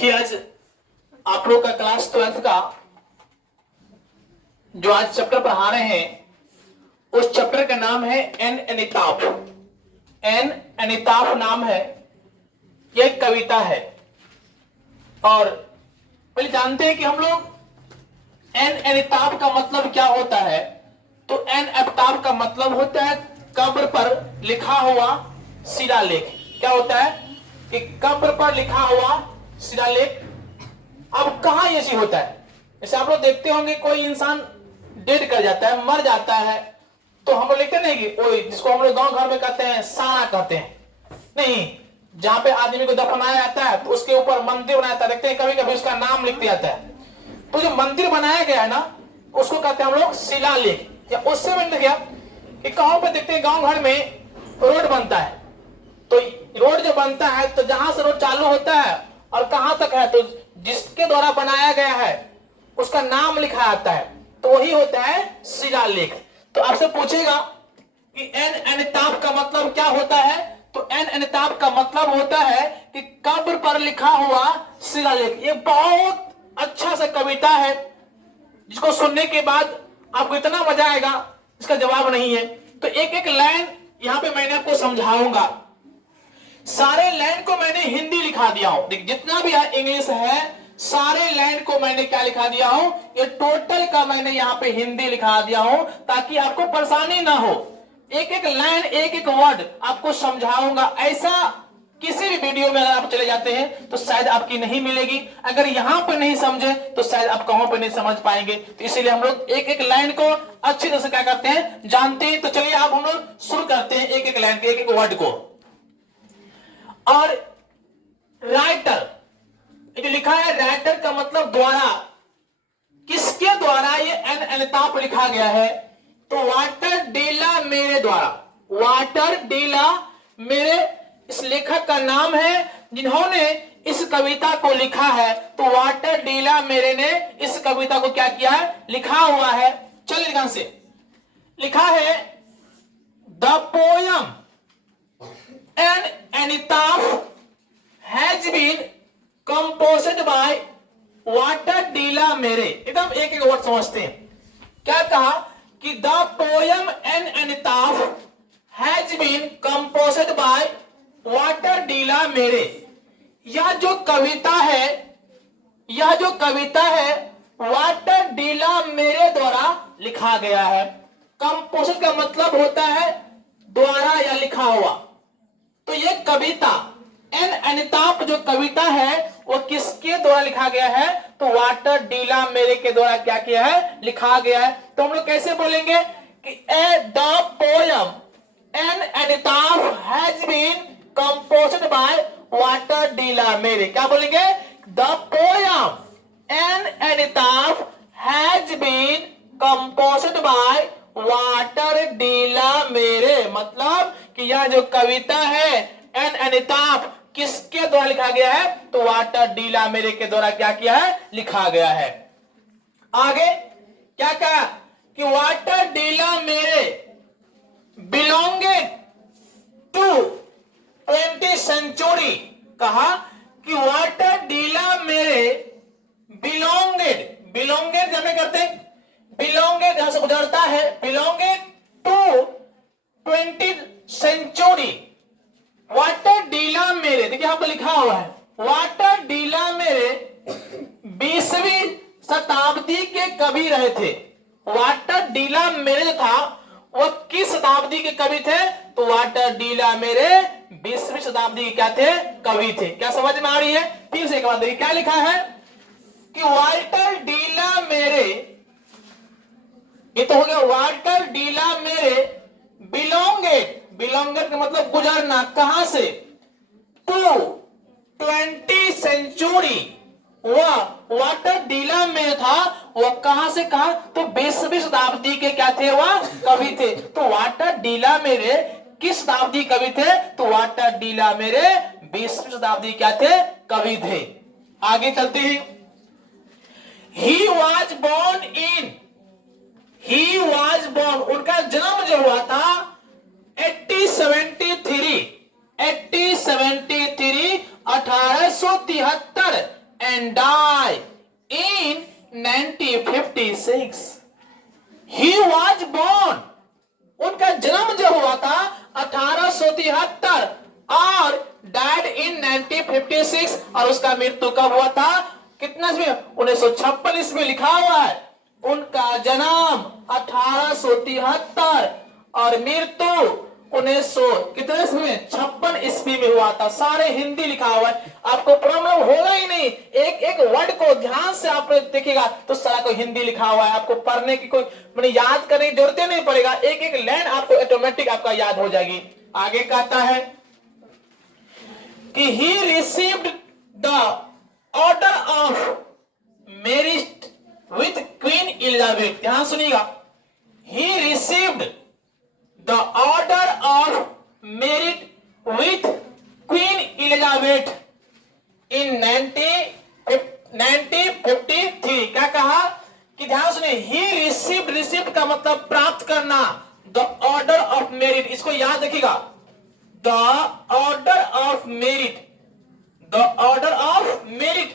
देखिए आज आप लोग का क्लास 12th का जो आज चैप्टर पढ़ा रहे हैं उस चैप्टर का नाम है एन अनिताफ। एन अनिताफ नाम है, यह एक कविता है। और पहले जानते हैं कि हम लोग एन अनिताफ का मतलब क्या होता है। तो एन अनिताफ का मतलब होता है कब्र पर लिखा हुआ शिलालेख। क्या होता है कि कब्र पर लिखा हुआ शिलालेख। अब कहां ये चीज होता है, जैसे आप लोग देखते होंगे कोई इंसान डेड कर जाता है, मर जाता है, तो हम लोग लिखते नहीं कि कोई जिसको हम लोग गांव घर में कहते हैं साना कहते हैं, नहीं, जहां पे आदमी को दफनाया जाता है तो उसके ऊपर मंदिर बनाया जाता है, देखते हैं कभी कभी उसका नाम लिख दिया जाता है। तो जो मंदिर बनाया गया है ना उसको कहते हैं हम लोग शिलालेख। या उससे मैंने देखा कि कहां पे देखते हैं गांव घर में रोड बनता है, तो रोड जो बनता है तो जहां से रोड चालू होता है और कहां तक है तो जिसके द्वारा बनाया गया है उसका नाम लिखा जाता है, तो वही होता है शिलालेख। तो आपसे पूछेगा कि एन अनिताफ का मतलब क्या होता है, तो एन अनिताफ का मतलब होता है कि कब्र पर लिखा हुआ शिलालेख। ये बहुत अच्छा सा कविता है जिसको सुनने के बाद आपको इतना मजा आएगा, इसका जवाब नहीं है। तो एक एक लाइन यहां पे मैंने आपको समझाऊंगा। सारे लाइन को मैंने हिंदी लिखा दिया हूं, देखिए जितना भी इंग्लिश है सारे लाइन को मैंने क्या लिखा दिया हूं, ये टोटल का मैंने यहाँ पे हिंदी लिखा दिया हूं ताकि आपको परेशानी ना हो। एक एक लाइन एक एक वर्ड आपको समझाऊंगा। ऐसा किसी भी वीडियो में अगर आप चले जाते हैं तो शायद आपकी नहीं मिलेगी। अगर यहां पर नहीं समझे तो शायद आप कहां पर नहीं समझ पाएंगे। तो इसीलिए हम लोग एक एक लाइन को अच्छी तरह से क्या करते हैं, जानते हैं। तो चलिए आप हम लोग शुरू करते हैं एक एक लाइन के एक एक वर्ड को। और राइटर, जो लिखा है राइटर का मतलब द्वारा, किसके द्वारा ये एन अनिताफ लिखा गया है, तो वाटर डीला मेरे द्वारा। वाटर डीला मेरे इस लेखक का नाम है जिन्होंने इस कविता को लिखा है। तो वाटर डीला मेरे ने इस कविता को क्या किया है, लिखा हुआ है। चलिए ध्यान से, लिखा है the poem an epitaph has been composed by Walter de la Mare. एकदम एक एक वर्ड समझते हैं। क्या कहा कि the poem an epitaph has been composed by Walter de la Mare. यह जो कविता है, यह जो कविता है वाटर डीला मेरे द्वारा लिखा गया है। कंपोज्ड का मतलब होता है द्वारा या लिखा हुआ। तो यह कविता एन अनिताफ जो कविता है वो किसके द्वारा लिखा गया है, तो वाटर डीला मेरे के द्वारा क्या किया है, लिखा गया है। तो हम लोग कैसे बोलेंगे कि uh the poem an epitaph has been composed by Walter de la Mare. क्या बोलेंगे, the poem an epitaph has been composed by Walter de la Mare. मतलब कि यह जो कविता है एन अनिताफ किसके द्वारा लिखा गया है, तो वाटर डीला मेरे के द्वारा क्या किया है, लिखा गया है। आगे क्या कहा कि वाटर डीला मेरे बिलोंगेड टू 20th सेंचुरी। कहा कि वाटर डीला मेरे बिलोंगेड, बिलोंगेड जब करते हैं, बिलोंगेड यहां से गुजरता है, बिलोंगेड to 20th century. Walter de la मेरे, देखिए यहां पर लिखा हुआ है वाटर डीला मेरे 20वीं शताब्दी के कवि रहे थे। वाटर डीला मेरे जो था वो किस शताब्दी के कवि थे, तो वाटर डीला मेरे 20वीं शताब्दी के क्या थे, कवि थे। क्या समझ में आ रही है, फिर से एक बार देखिए क्या लिखा है कि वाटर डीला मेरे, ये तो हो गया वाटर डीला मेरे बिलोंगेड, बिलोंगेड का मतलब गुजरना, कहां से, टू 20th सेंचुरी। वह वाटर डीला में था, वह कहां से कहा, तो 20वीं शताब्दी के क्या थे, वह कवि थे। तो वाटर डीला मेरे किस शताब्दी कवि थे, तो वाटर डीला मेरे 20वीं शताब्दी क्या थे, कवि थे। आगे चलते हैं। He was born in, he was born, उनका जन्म जो हुआ था 1873, 1873 1873 and died in 1956. He was born, उनका जन्म जो हुआ था 1873 और died in 1956, और उसका मृत्यु कब हुआ था? कितना ईस्वी? 1956 ईस्वी लिखा हुआ है। उनका जन्म 1873 और मृत्यु 1900 कितने ईस्वी में? 56 ईस्वी में हुआ था। सारे हिंदी लिखा हुआ है, आपको प्रॉब्लम होगा ही नहीं। एक एक वर्ड को ध्यान से आप देखिएगा तो सारा को हिंदी लिखा हुआ है, आपको पढ़ने की कोई मैंने याद करने की जरूरत नहीं पड़ेगा, एक एक लाइन आपको ऑटोमेटिक आपका याद हो जाएगी। आगे कहता है कि he received the order of merit with queen Elizabeth. ध्यान सुनिएगा, he received the order of merit with Queen Elizabeth in 1953। क्या कहा कि ध्यान सुनिए, he received का मतलब प्राप्त करना, the order of merit, इसको याद रखिएगा, the order of merit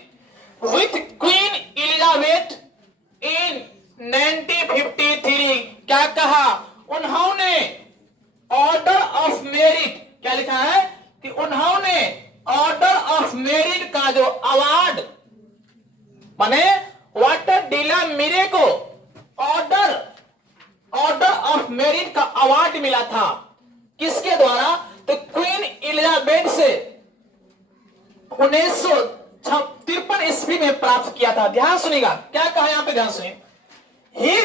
with Queen Elizabeth in 1953। क्या कहा? उन्होंने ऑर्डर ऑफ मेरिट, क्या लिखा है कि उन्होंने ऑर्डर ऑफ मेरिट का जो अवार्ड माने वाटर डीला मिरे को ऑर्डर ऑफ मेरिट का अवार्ड मिला था। किसके द्वारा? तो क्वीन एलिजाबेथ से 1953 ईस्वी में प्राप्त किया था। ध्यान सुनिएगा क्या कहा यहां पे, ध्यान सुनिए, ही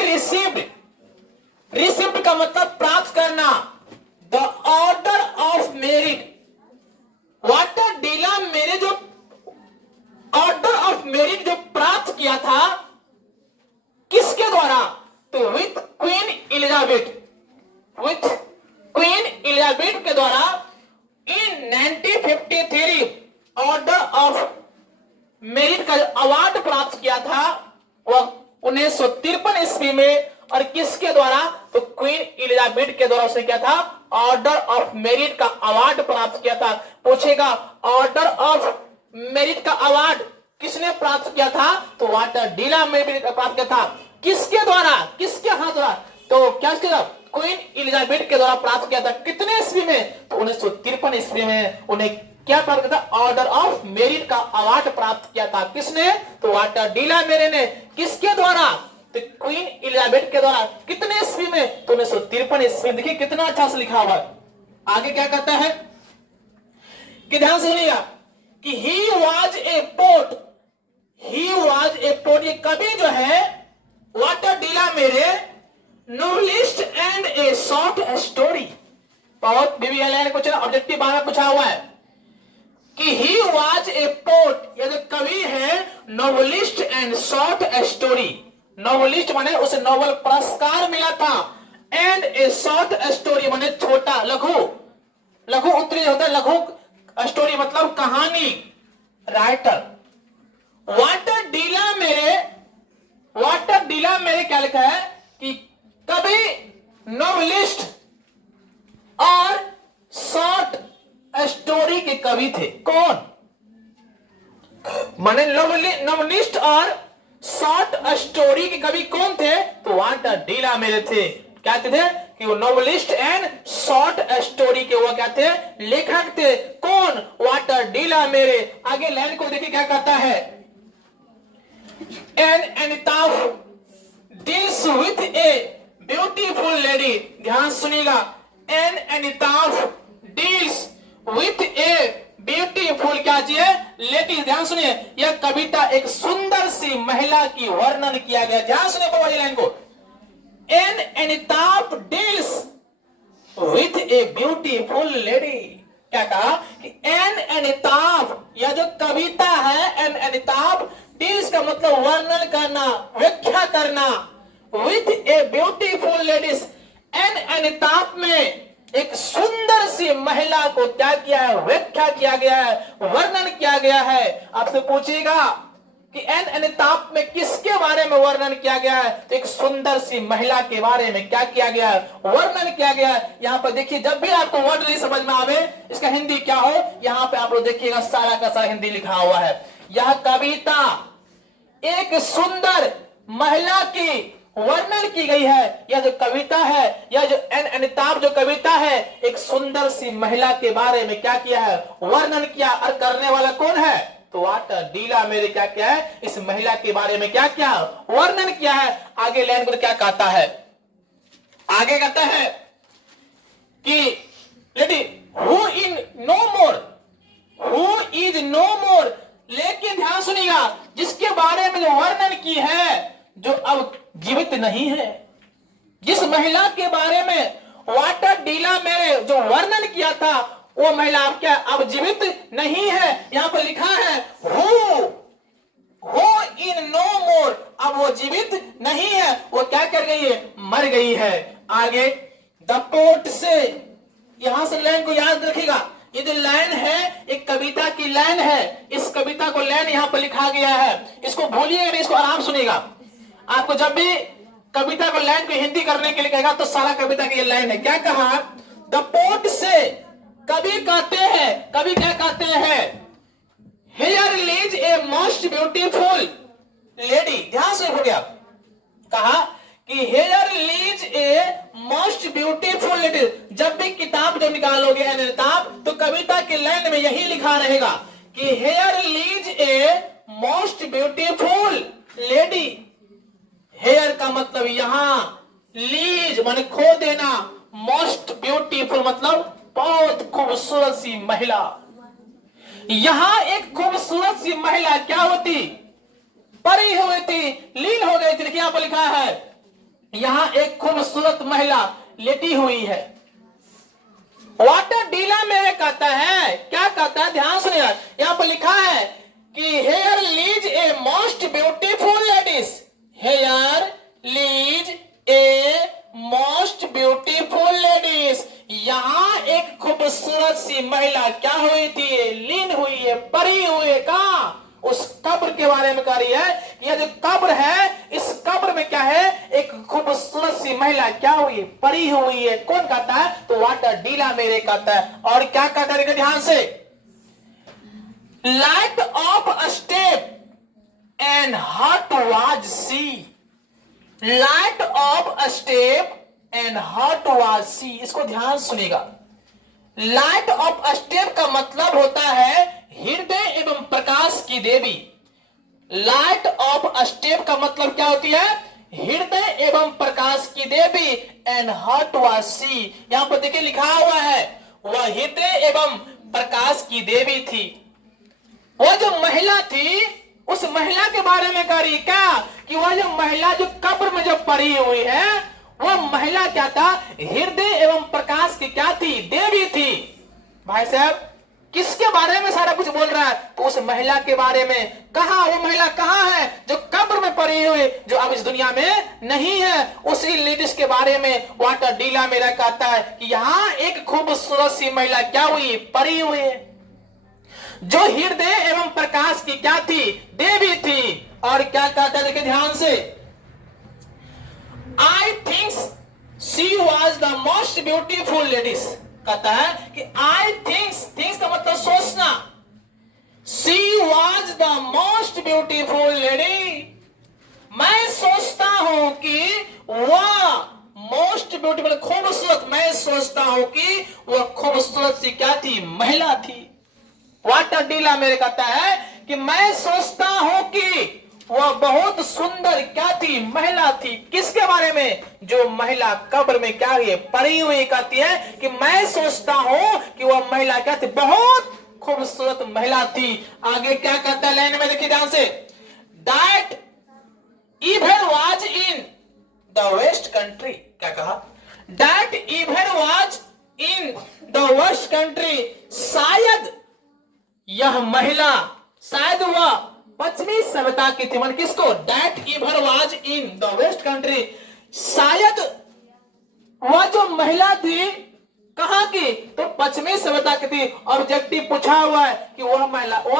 रिसीव्ड का मतलब प्राप्त करना, the order of merit, Walter de la Mare जो ऑर्डर ऑफ मेरिट जो प्राप्त किया था किसके द्वारा? तो विथ क्वीन एलिजाबेथ के द्वारा इन 1953 ऑर्डर ऑफ मेरिट का अवार्ड प्राप्त किया था वह 1953 ईस्वी में। और किसके द्वारा? तो क्वीन एलिजाबेथ के द्वारा उसने क्या था? ऑर्डर ऑफ मेरिट का अवार्ड प्राप्त किया था। पूछेगा ऑर्डर ऑफ मेरिट का अवार्ड किसने प्राप्त किया था? तो वाटर डीला मेरिट प्राप्त किया था। किसके द्वारा? किसके हाथ द्वारा? तो क्या क्वीन एलिजाबेथ के द्वारा प्राप्त किया था। कितने ईस्वी में? तो 1953 ईस्वी में उन्हें क्या प्राप्त किया था? ऑर्डर ऑफ मेरिट का अवार्ड प्राप्त किया था। किसने? तो वाटर डीला मेरे ने। किसके द्वारा? तो क्वीन एलिजाबेथ के द्वारा। कितने ईस्वी में? तो 1953 ईस्वी। देखिए कितना अच्छा से लिखा हुआ है। आगे क्या कहता है कि ध्यान से सुनिएगा कि ही वॉज ए पोर्ट, ये कवि जो है वाटर डीला मेरे novelist and A short story. बहुत बीबीएलएन कुछ ऑब्जेक्टिव में पूछा हुआ है कि ही वॉज ए पोर्ट, ये जो कवि है novelist and short story. Novelist माने उसे नोबेल पुरस्कार मिला था, एंड ए शॉर्ट स्टोरी माने छोटा लघु उत्तरी होता है, लघु स्टोरी मतलब कहानी राइटर। वाटर डीला मेरे क्या लिखा है कि कवि नोवेलिस्ट और शॉर्ट स्टोरी के कवि थे। कौन? माने नोवेलिस्ट और शॉर्ट स्टोरी के कवि कौन थे? तो वाटर डीला मेरे थे। क्या थे कि वो नोवेलिस्ट एंड शॉर्ट स्टोरी के वो क्या थे? लेखक थे। कौन? वाटर डीला मेरे। आगे लाइन को देखिए क्या कहता है, an epitaph deals with a beautiful lady. ध्यान सुनिएगा, an epitaph deals with a beautiful क्या चाहिए? लेडीज। ध्यान सुनिए, यह कविता एक सुंदर सी महिला की वर्णन किया गया। ध्यान सुनिए बाबा जी लाइन को, an epitaph deals with a beautiful lady. क्या कहा कि एन एनिताफ, यह जो कविता है एन एनिताफ डील्स का मतलब वर्णन करना, व्याख्या करना, with a beautiful ladies. An epitaph में एक सुंदर सी महिला को क्या किया है? व्याख्या किया गया है, वर्णन किया गया है। आपसे पूछेगा कि एन एनिताफ में किसके बारे में वर्णन किया गया है? तो एक सुंदर सी महिला के बारे में क्या किया गया है? वर्णन किया गया है। यहाँ पर देखिए, जब भी आपको वर्ड नहीं समझ में आवे इसका हिंदी क्या हो, यहाँ पे आप लोग देखिएगा सारा का सारा हिंदी लिखा हुआ है। यह कविता एक सुंदर महिला की वर्णन की गई है। यह जो कविता है, यह जो एन अनिताभ जो कविता है, एक सुंदर सी महिला के बारे में क्या किया है, वर्णन किया। और करने वाला कौन है, तो वाटर डीला मेरे क्या क्या है, इस महिला के बारे में क्या क्या वर्णन किया है। आगे लाइन को क्या कहता है, आगे कहता है कि who is no more, who is no more, लेकिन ध्यान सुनिएगा, जिसके बारे में जो वर्णन की है, जो अब जीवित नहीं है। जिस महिला के बारे में वाटर डीला में जो वर्णन किया था, वो महिला अब क्या, अब जीवित नहीं है। यहां पर लिखा है हु इन नो मोर, अब वो जीवित नहीं है, वो क्या कर गई है, मर गई है। आगे द पोट से, यहां से लाइन को याद रखिएगा, ये जो लाइन है एक कविता की लाइन है। इस कविता को लाइन यहां पर लिखा गया है, इसको भूलिएगा नहीं, इसको आराम सुनिएगा। आपको जब भी कविता को लाइन को हिंदी करने के लिए कहेगा तो सारा कविता की ये लाइन है। क्या कहा, द पोट से, कवि कहते हैं, कवि क्या कहते हैं, here lies a most beautiful lady. ध्यान से हो गया, कहा कि here lies a most beautiful lady. जब भी किताब जब निकालोगे अनिताभ, तो कविता की लाइन में यही लिखा रहेगा कि here lies a most beautiful lady. Here का मतलब यहां, लीज माने खो देना, मोस्ट ब्यूटीफुल मतलब बहुत खूबसूरत सी महिला। यहां एक खूबसूरत सी महिला क्या होती, परी हुई थी, लीन हो गई थी। देखिए यहां पर लिखा है, यहां एक खूबसूरत महिला लेटी हुई है। वाटर डीला में कहता है, क्या कहता है, ध्यान सुनिए, यहां पर लिखा है कि here lies a most beautiful ladies, here lies a most beautiful ladies. यहां एक खूबसूरत सी महिला क्या हुई थी, लीन हुई है, परी हुई है। कहां, उस कब्र के बारे में कह रही है। यह जो कब्र है, इस कब्र में क्या है, एक खूबसूरत सी महिला क्या हुई, परी हुई है। कौन कहता है, तो वाटर डीला मेरे कहता है। और क्या कहता है, ध्यान से, light of a step and heart was she, light of a step and heart was she. इसको ध्यान सुनेगा, लाइट ऑफ अ स्टेप का मतलब होता है हृदय एवं प्रकाश की देवी। लाइट ऑफ अ स्टेप का मतलब क्या होती है, हृदय एवं प्रकाश की देवी। एंड हर्ट वाज सी, यहां पर देखिए लिखा हुआ है, वह हृदय एवं प्रकाश की देवी थी। वह जो महिला थी, उस महिला के बारे में कह रही क्या, कि वह जो महिला जो कब्र में जो पड़ी हुई है, वह महिला क्या था, हृदय एवं प्रकाश की क्या थी, देवी थी। भाई साहब किसके बारे में सारा कुछ बोल रहा है, तो उस महिला के बारे में। कहा, वो महिला कहां है, जो कब्र में पड़ी हुई, जो अब इस दुनिया में नहीं है। उसी लेडीज के बारे में वाटर डीला मेरा कहता है कि यहां एक खूबसूरत सी महिला क्या हुई, पड़ी हुई है, जो हृदय एवं प्रकाश की क्या थी, देवी थी। और क्या कहता है, देखिए ध्यान से, I think she was the most beautiful ladies. कहता है कि आई थिंक्स का मतलब सोचना, she was the most beautiful lady. मैं सोचता हूं कि वह मोस्ट ब्यूटीफुल, खूबसूरत, मैं सोचता हूं कि वह खूबसूरत सी क्या थी, महिला थी। वाटर डीला मेरे कहता है कि मैं सोचता हूं कि वह बहुत सुंदर क्या थी, महिला थी। किसके बारे में, जो महिला कब्र में क्या है, पड़ी हुई। कहती है कि मैं सोचता हूं कि वह महिला क्या थी, बहुत खूबसूरत महिला थी। आगे क्या कहता है लाइन में, देखिए ध्यान से, that even was in the west country. क्या कहा, that even was in the west country. शायद यह महिला, शायद वह पश्चिमी सभ्यता की थी। मन किसको, that even was in the west country. शायद वह जो महिला थी कहां की, तो पश्चिमी सभ्यता की थी। ऑब्जेक्टिव पूछा हुआ है कि वह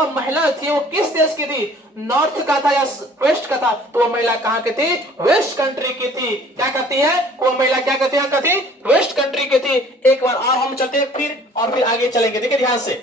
महिला थी, वो किस देश की थी, नॉर्थ का था या वेस्ट का था, तो वह महिला कहां की थी, वेस्ट कंट्री की थी। क्या कहती है, वो महिला क्या कहती है, वेस्ट कंट्री की थी। एक बार और हम चलते फिर, और फिर आगे चलेंगे। देखिए ध्यान से,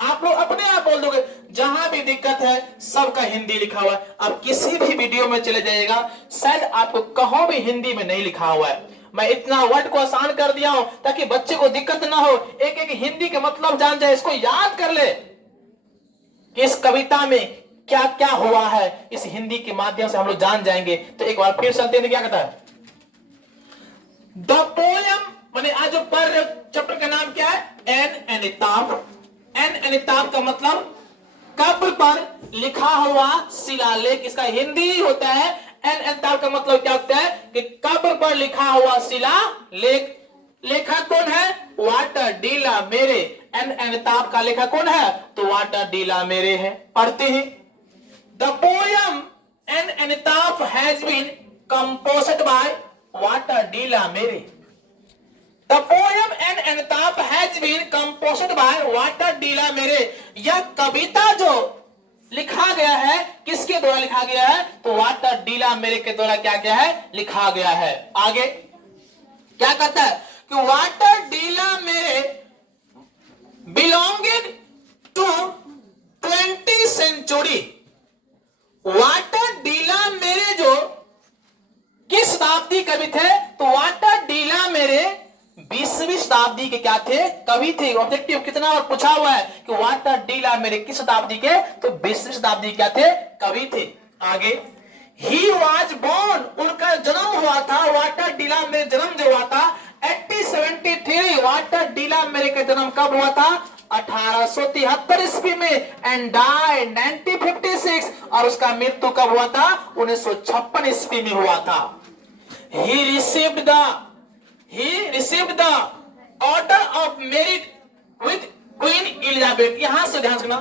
आप लोग अपने आप बोल दोगे, जहां भी दिक्कत है सबका हिंदी लिखा हुआ है। अब किसी भी वीडियो में चले जाइएगा, शायद आपको कहीं भी हिंदी में नहीं लिखा हुआ है। मैं इतना वर्ड को आसान कर दिया हूं ताकि बच्चे को दिक्कत ना हो, एक एक हिंदी के मतलब जान जाए, इसको याद कर ले कि इस कविता में क्या क्या हुआ है। इस हिंदी के माध्यम से हम लोग जान जाएंगे। तो एक बार फिर चलते हैं, क्या कहता है द पोयम, मैंने आज जो पढ़ रहे चैप्टर का नाम क्या है, एन एनिताफ। एन एनिताफ का मतलब कब्र पर लिखा हुआ शिलालेख, इसका हिंदी होता है। एन एनिताफ का मतलब क्या होता है कि कब्र पर लिखा हुआ शिलालेख। लेखक कौन है, वाटर डीला मेरे। एन एनिताफ का लेखक कौन है, तो वाटर डीला मेरे है। पढ़ते हैं, the poem an epitaph has been composed by Walter de la Mare. The poem An Anathap has been composed by Walter de la Mare. यह कविता जो लिखा गया है, किसके द्वारा लिखा गया है, तो वाटर डीला मेरे के द्वारा क्या गया है, लिखा गया है। आगे क्या कहता है कि Walter de la Mare belonging to 20th century. Walter de la Mare जो किस शताब्दी कवि थे, तो वाटर डीला मेरे 20वीं शताब्दी के क्या थे, कवि थे। ऑब्जेक्टिव कितना और पूछा हुआ है कि वाटर डीला मेरे किस शताब्दी के, तो 20वीं शताब्दी क्या थे, कवि थे। आगे ही वाज बोर्न, उनका जन्म हुआ था, वाटर डीला मेरे जन्म जो हुआ था 1873। वाटर डीला मेरे का जन्म कब हुआ था, 1873 ईस्वी में। एंड डाइड 1956, और उसका मृत्यु कब हुआ था, 1956 ईस्वी में हुआ था। He received the order of merit with Queen Elizabeth। यहां से ध्यान सुना,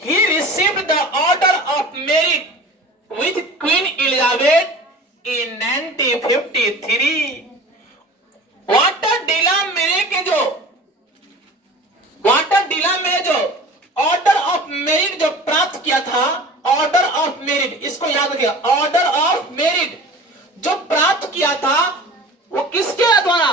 he received the order of merit with Queen Elizabeth in 1953। Water de la मेरे के जो ऑर्डर ऑफ मेरिट जो प्राप्त किया था, ऑर्डर ऑफ मेरिट, इसको याद रखिएगा, ऑर्डर ऑफ मेरिट जो प्राप्त किया था वो किसके द्वारा,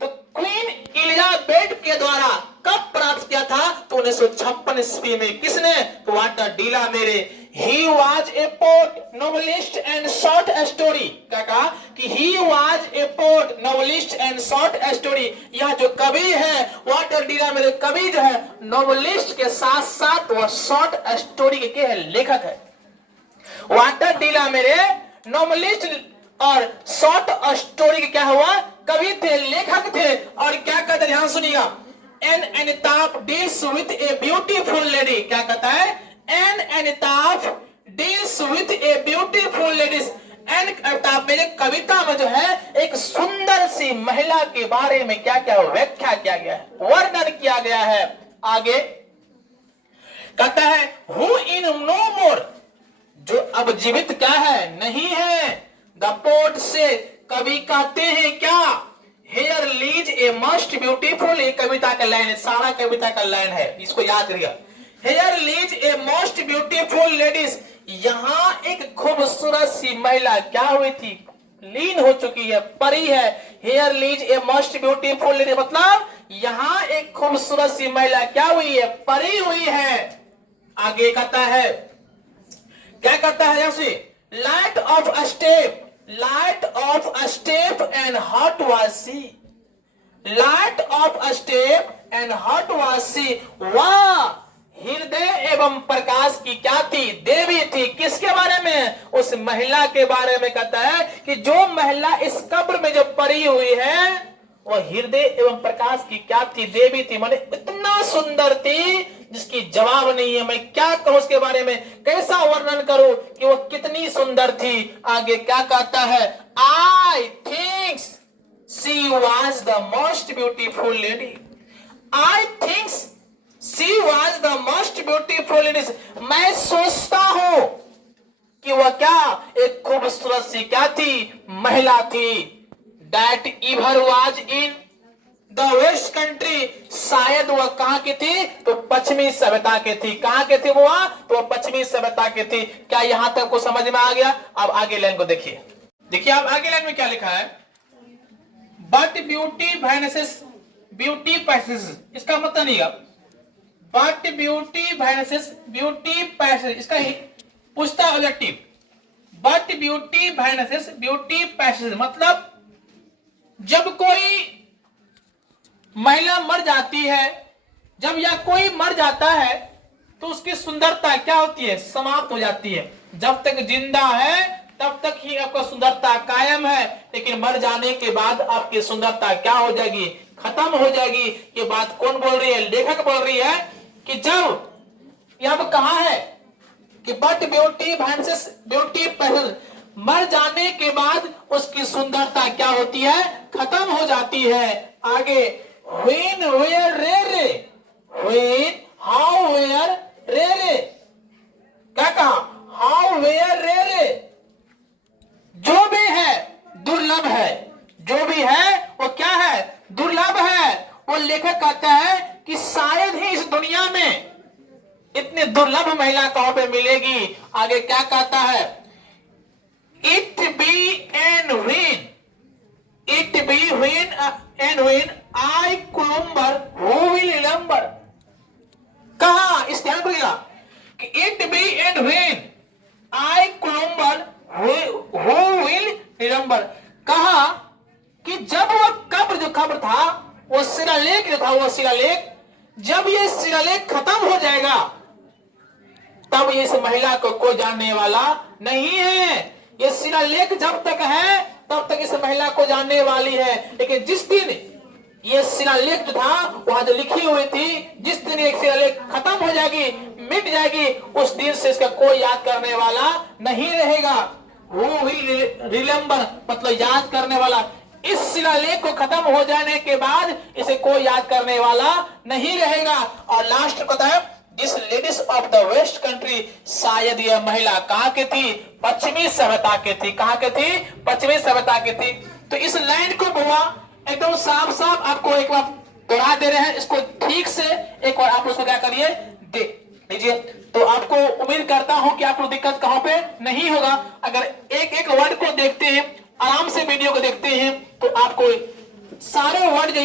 तो क्वीन एलिजाबेथ के द्वारा। कब प्राप्त किया था, तो 1956 ईस्वी में। किसने, तो वाटर डीला मेरे। He was a poet, novelist and short story. क्या कहा कि he was a poet, novelist and short story. यह जो कवि है वाटर डीला मेरे, कवि जो है नॉवेलिस्ट के साथ साथ वह शॉर्ट स्टोरी के है, लेखक है। वाटर डीला मेरे नॉवेलिस्ट और शॉर्ट स्टोरी के क्या हुआ, कवि थे, लेखक थे। और क्या कहते, ध्यान सुनिएगा, an epitaph deals with a beautiful lady. क्या कहता है, an epitaph deals with a beautiful ladies. An epitaph मेरे कविता में जो है एक सुंदर सी महिला के बारे में क्या क्या व्याख्या किया गया है, वर्णन किया गया है। आगे कहता है हु इन नो मोर, जो अब जीवित क्या है, नहीं है। द पोएट से कवि कहते हैं क्या, here lies a most beautiful. ये कविता का लाइन है, सारा कविता का लाइन है, इसको याद रखिएगा। Here lies a most beautiful ladies. यहां एक खूबसूरत सी महिला क्या हुई थी, लीन हो चुकी है, परी है। Here lies a most beautiful lady मतलब यहां एक खूबसूरत सी महिला क्या हुई है, परी हुई है। आगे कहता है, क्या कहता है, जैसे light of a step, light of a step and heart was she. Light of a step and heart was she. वाह, हृदय एवं प्रकाश की क्या थी, देवी थी। किसके बारे में, उस महिला के बारे में कहता है कि जो महिला इस कब्र में जो पड़ी हुई है वह हृदय एवं प्रकाश की क्या थी, देवी थी। माने इतना सुंदर थी जिसकी जवाब नहीं है। मैं क्या कहूं उसके बारे में, कैसा वर्णन करूं कि वो कितनी सुंदर थी। आगे क्या कहता है, I think she was the most beautiful lady. I think she was the most beautiful lady. मैं सोचता हूं कि वह क्या एक खूबसूरत सी क्या थी, महिला थी। That ever was in the west country, शायद वह कहां की थी, तो पश्चिमी सभ्यता के थी। कहां के थे वो, तो पश्चिमी सभ्यता के थी। क्या यहां तक को समझ में आ गया। अब आगे लाइन को देखिए, देखिए अब आगे लाइन में क्या लिखा है, बट ब्यूटी वैनिसेस, ब्यूटी पैसेस। इसका मतलब नहीं है but beauty versus beauty passage, इसका ही पूछता objective. But beauty versus beauty passage मतलब जब कोई महिला मर जाती है, जब या कोई मर जाता है तो उसकी सुंदरता क्या होती है, समाप्त हो जाती है। जब तक जिंदा है तब तक ही आपका सुंदरता कायम है, लेकिन मर जाने के बाद आपकी सुंदरता क्या हो जाएगी, खत्म हो जाएगी। ये बात कौन बोल रही है, लेखक बोल रही है कि जब यह कहा है कि but beauty versus beauty passage, मर जाने के बाद उसकी सुंदरता क्या होती है, खत्म हो जाती है। आगे when where rarer, when how where rarer, क्या कहा, हाउ वेयर रेरे, जो भी है दुर्लभ है, जो भी है वो क्या है, दुर्लभ है। वो लेखक कहता है कि शायद ही इस दुनिया में इतनी दुर्लभ महिला कहां पे मिलेगी। आगे क्या कहता है, it be and when, it be when and when I crumble who will remember. कहा, इस ध्यान करिएगा कि it be and when I crumble who will remember. कहा कि जब वो कब्र, जो कब्र था, वो शिलालेख जो था, वो शिलालेख, जब ये शिलालेख खत्म हो जाएगा तब इस महिला को कोई जानने वाला नहीं है। ये शिलालेख जब तक है तब तक इस महिला को जानने वाली है, लेकिन जिस दिन ये शिलालेख जो था वहां जो लिखी हुई थी, जिस दिन ये शिलालेख खत्म हो जाएगी, मिट जाएगी, उस दिन से इसका कोई याद करने वाला नहीं रहेगा। वो रिमेंबर मतलब याद करने वाला। इस शिलालेख को खत्म हो जाने के बाद इसे कोई याद करने वाला नहीं रहेगा। और लास्ट पता है, this ladies of the west country, शायद यह महिला कहां की थी, पश्चिमी सभ्यता की थी। कहां की थी, पश्चिमी सभ्यता की थी। तो इस लाइन को बुआ एकदम साफ साफ आपको एक बार दोहरा दे रहे हैं, इसको ठीक से एक बार आप उसको क्या करिए, देख लीजिए। तो आपको उम्मीद करता हूं कि आपको दिक्कत कहां पे नहीं होगा। अगर एक एक वर्ड को देखते हैं, आराम से वीडियो को देखते हैं, तो आपको सारे वर्ड जो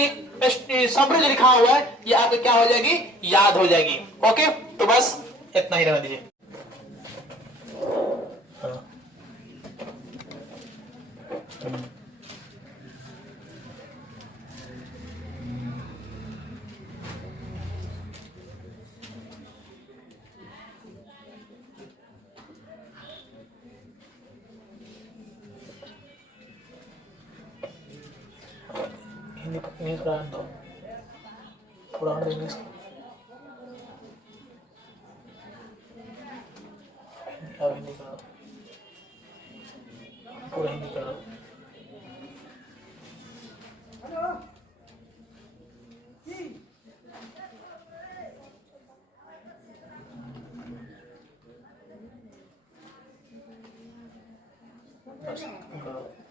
शब्द जो लिखा हुआ है ये आपको क्या हो जाएगी, याद हो जाएगी। ओके, तो बस इतना ही रहने दीजिए। इंग्लिश का दो थोड़ा इंग्लिश, अब हिंदी करो, पूरा हिंदी करो। बस करो।